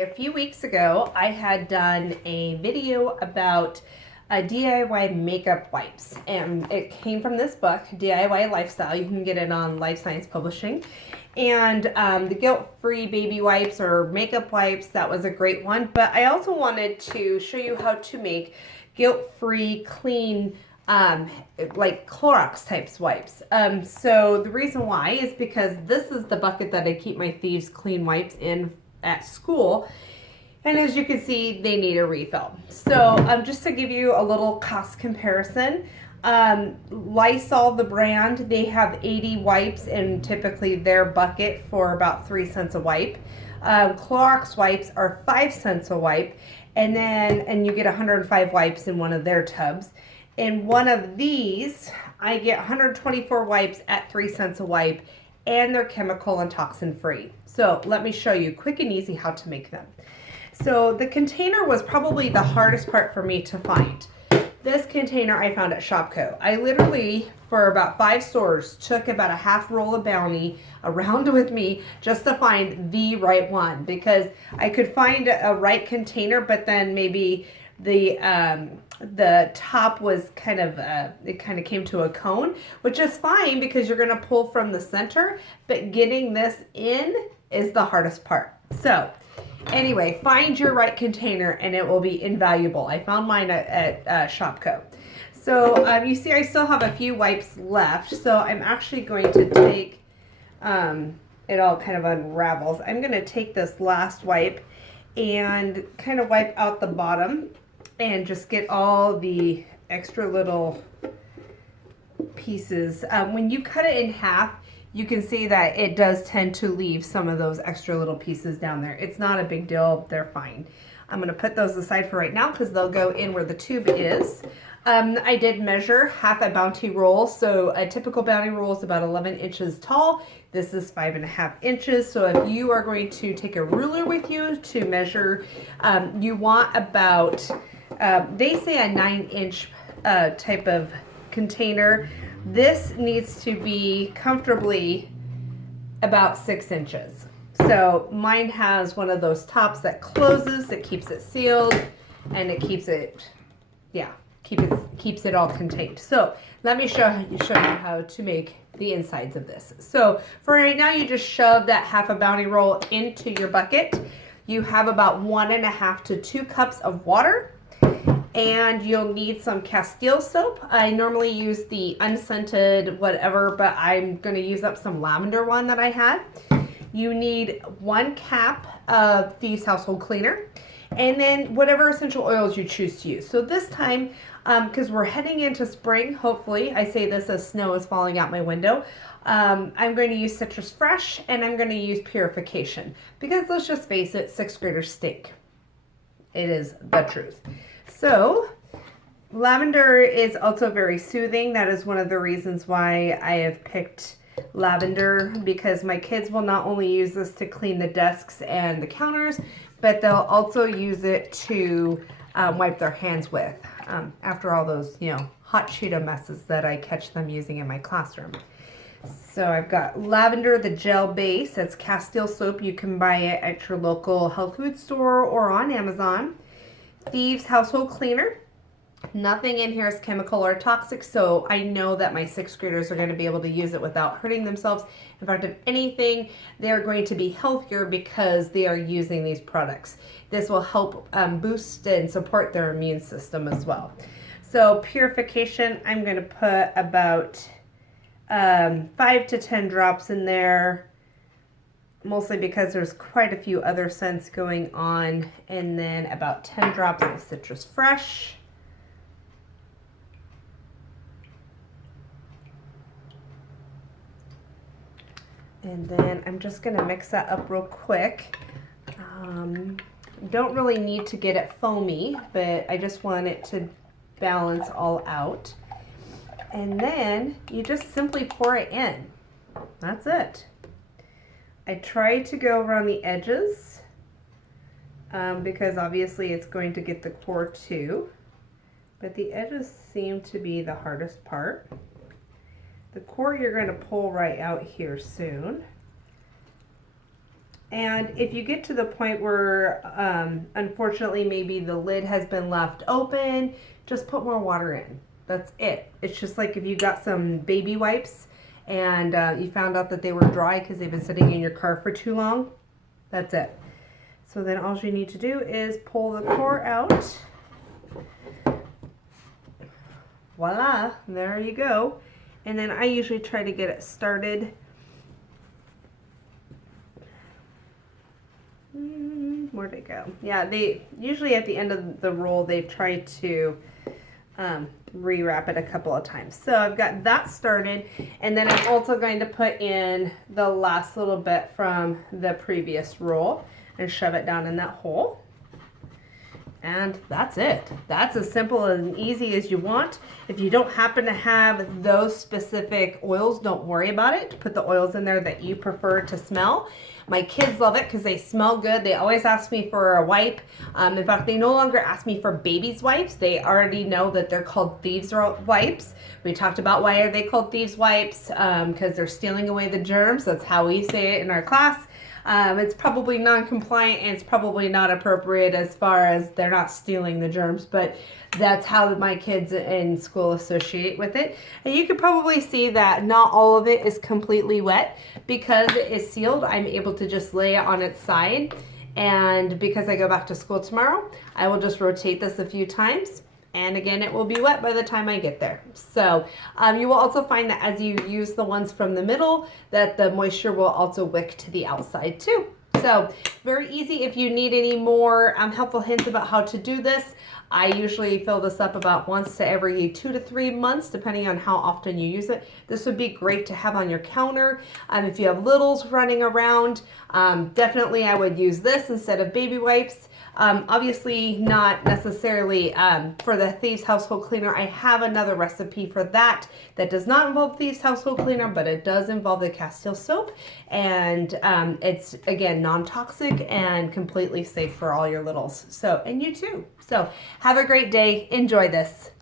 A few weeks ago, I had done a video about DIY makeup wipes, and it came from this book, DIY Lifestyle. You can get it on Life Science Publishing. And the guilt-free baby wipes or makeup wipes, that was a great one. But I also wanted to show you how to make guilt-free, clean, like Clorox types wipes. So the reason why is because this is the bucket that I keep my Thieves clean wipes in at school, and as you can see, they need a refill. So just to give you a little cost comparison, Lysol, the brand, they have 80 wipes in typically their bucket for about 3 cents a wipe. Clorox wipes are 5 cents a wipe, and you get 105 wipes in one of their tubs. In one of these, I get 124 wipes at 3 cents a wipe, and they're chemical and toxin free. So let me show you quick and easy how to make them. So the container was probably the hardest part for me to find. This container I found at Shopko. I literally, for about 5 stores, took about a half roll of Bounty around with me just to find the right one, because I could find a right container, but then maybe the top was kind of it kind of came to a cone, which is fine because you're going to pull from the center, but getting this in is the hardest part. So anyway, find your right container and it will be invaluable. I found mine at Shopko. So you see I still have a few wipes left, so I'm actually going to take it all kind of unravels. I'm going to take this last wipe and kind of wipe out the bottom and just get all the extra little pieces. When you cut it in half, you can see that it does tend to leave some of those extra little pieces down there. It's not a big deal, they're fine. I'm gonna put those aside for right now because they'll go in where the tube is. I did measure half a Bounty roll, so a typical Bounty roll is about 11 inches tall. This is 5.5 inches, so if you are going to take a ruler with you to measure, you want about, they say a 9-inch type of container. This needs to be comfortably about 6 inches. So mine has one of those tops that closes, that keeps it sealed, and it keeps it, keeps it all contained. So let me show you how to make the insides of this. So for right now, you just shove that half a Bounty roll into your bucket. You have about 1.5 to 2 cups of water. And you'll need some Castillle soap. I normally use the unscented whatever, but I'm going to use up some lavender one that I had. You need 1 cap of Thieves Household cleaner, and then whatever essential oils you choose to use. So this time, because we're heading into spring, hopefully, I say this as snow is falling out my window, I'm going to use Citrus Fresh, and I'm going to use Purification, because let's just face it, 6th graders stink. It is the truth. So lavender is also very soothing. That is one of the reasons why I have picked lavender, because my kids will not only use this to clean the desks and the counters, but they'll also use it to wipe their hands with after all those, hot Cheeto messes that I catch them using in my classroom. So I've got lavender, the gel base. That's Castillle soap. You can buy it at your local health food store or on Amazon. Thieves Household cleaner. Nothing in here is chemical or toxic, so I know that my 6th graders are going to be able to use it without hurting themselves. In fact, if anything, they're going to be healthier because they are using these products. This will help boost and support their immune system as well. So Purification, I'm going to put about 5 to 10 drops in there, mostly because there's quite a few other scents going on, and then about 10 drops of Citrus Fresh. And then I'm just going to mix that up real quick. Don't really need to get it foamy, but I just want it to balance all out. And then you just simply pour it in. That's it. I try to go around the edges because obviously it's going to get the core too, but the edges seem to be the hardest part. The core you're going to pull right out here soon. And if you get to the point where, unfortunately, maybe the lid has been left open, just put more water in. That's it. It's just like if you got some baby wipes and you found out that they were dry because they've been sitting in your car for too long. That's it. So then all you need to do is pull the core out. Voila, there you go. And then I usually try to get it started. Where'd it go? Yeah, they usually at the end of the roll, they try to rewrap it a couple of times. So I've got that started, and then I'm also going to put in the last little bit from the previous roll and shove it down in that hole. And that's it. That's as simple and easy as you want. If you don't happen to have those specific oils, don't worry about it. Put the oils in there that you prefer to smell. My kids love it because they smell good. They always ask me for a wipe. In fact, they no longer ask me for baby's wipes. They already know that they're called Thieves wipes. We talked about why are they called Thieves wipes, because they're stealing away the germs. That's how we say it in our class. It's probably non-compliant and it's probably not appropriate as far as they're not stealing the germs, but that's how my kids in school associate with it. And you can probably see that not all of it is completely wet. Because it is sealed, I'm able to just lay it on its side. And because I go back to school tomorrow, I will just rotate this a few times. And again, it will be wet by the time I get there. So you will also find that as you use the ones from the middle, that the moisture will also wick to the outside too. So very easy. If you need any more helpful hints about how to do this, I usually fill this up about once to every 2 to 3 months, depending on how often you use it. This would be great to have on your counter. If you have littles running around, definitely I would use this instead of baby wipes. Obviously not necessarily for the Thieves Household Cleaner. I have another recipe for that does not involve Thieves Household Cleaner, but it does involve the Castillle soap. And it's, again, non-toxic and completely safe for all your littles. So, and you too. So have a great day. Enjoy this.